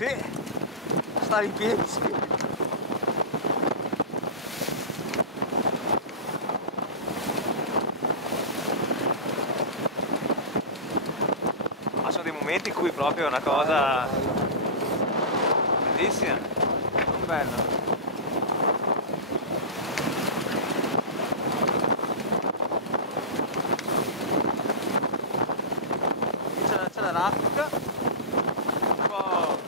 Sì, stare in piedi, sì. Ma sono dei momenti in cui proprio è una cosa bellissima, non bella. C'è la raffica, un po'.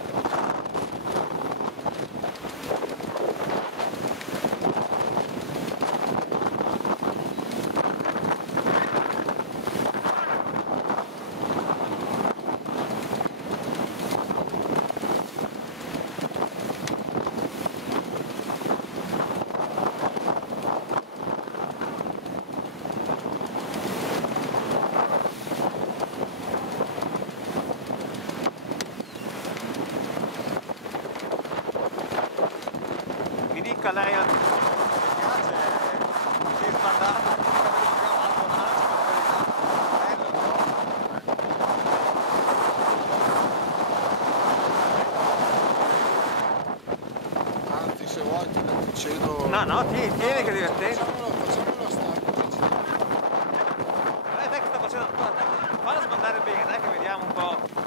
Mi dica lei a piace il sbandato, dobbiamo abbonarci per Anzi, se vuoi ti cedo. no, tieni che è divertente. Facciamolo stare. Dai che sta facendo, guarda, fallo sbandare bene, dai che vediamo un po'.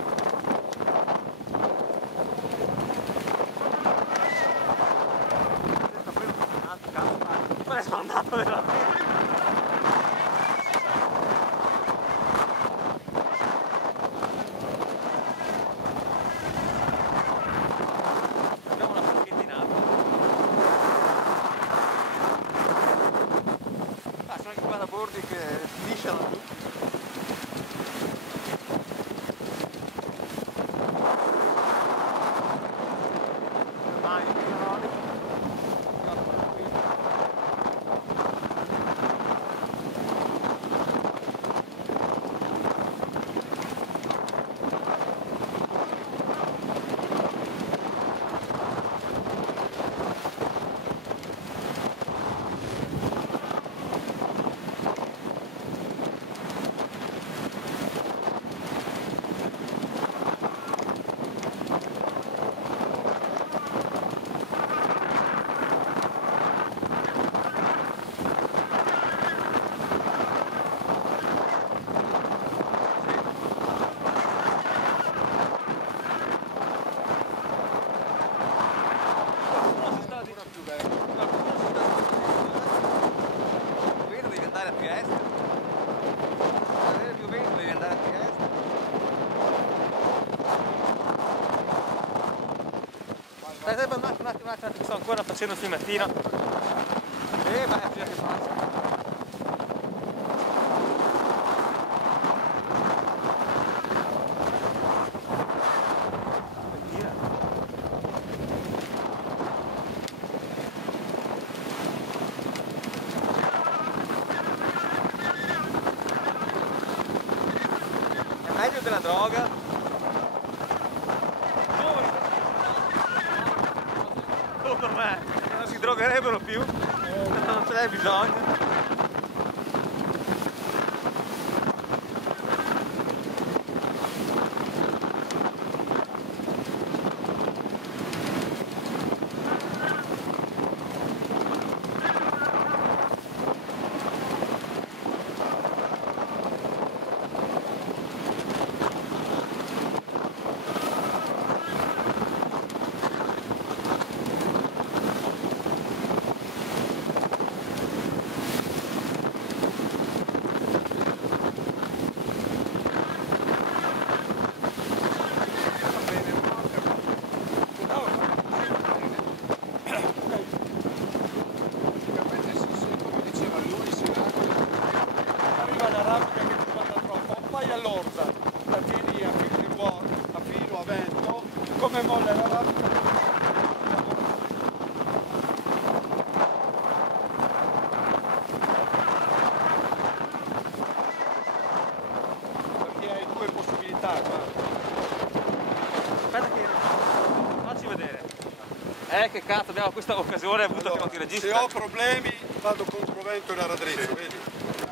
Ma è sbandato veramente. Abbiamo una pacchettinata. Ah, sono anche qua da bordi che lisciano tutti. Ormai, andare a Trieste, per avere più vento devi andare a Trieste. Dai, un attimo, sto ancora facendo il filmatino. Vai, bisogna che faccia. Meglio della droga. Come me, non si drogherebbero più, non ce n'è bisogno. All'orda, la tieni a filo a vento, come molla la raffica. Perché hai due possibilità, guarda. Aspetta che facci vedere. Che cazzo, abbiamo questa occasione avuto che non ti registra. Se ho problemi vado contro vento e la raddrizzo, vedi?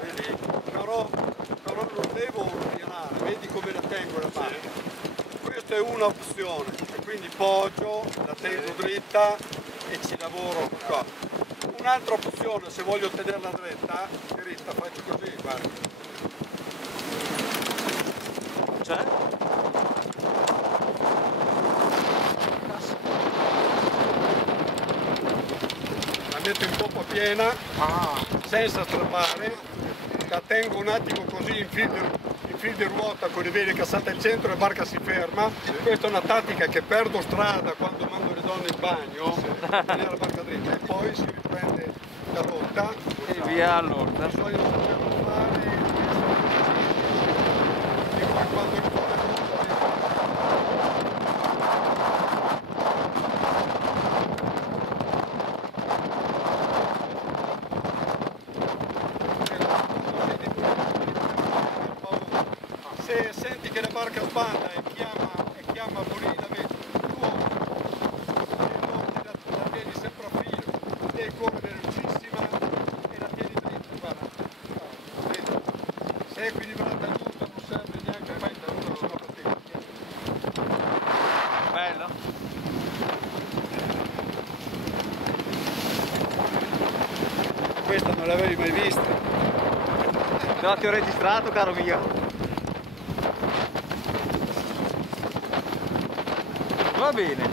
Vedi? Però non devo pianare, vedi come la tengo la barca. Questa è una opzione. quindi poggio, la tengo dritta e ci lavoro qua. Un'altra opzione, se voglio tenerla dritta, faccio così, guarda. Cioè? La metto in poppa piena, senza strappare, la tengo un attimo così in fil di ruota con i veli cassati al centro e la barca si ferma. Questa è una tattica che perdo strada quando mando le donne in bagno, tenere la barca dritta e poi si riprende la rotta. E via all'orda. Bisogna saperlo fare e poi quando il se senti che la barca sbanda e chiama Bonini, la vedi, tu la tieni sempre a filo, devi correre velocissima e la tieni dritta, guarda. Vedi? Se è equilibrata giusta non serve neanche mai da una sola partita. Bello. Questa non l'avevi mai vista? No, ti ho registrato, caro mio. Va bene.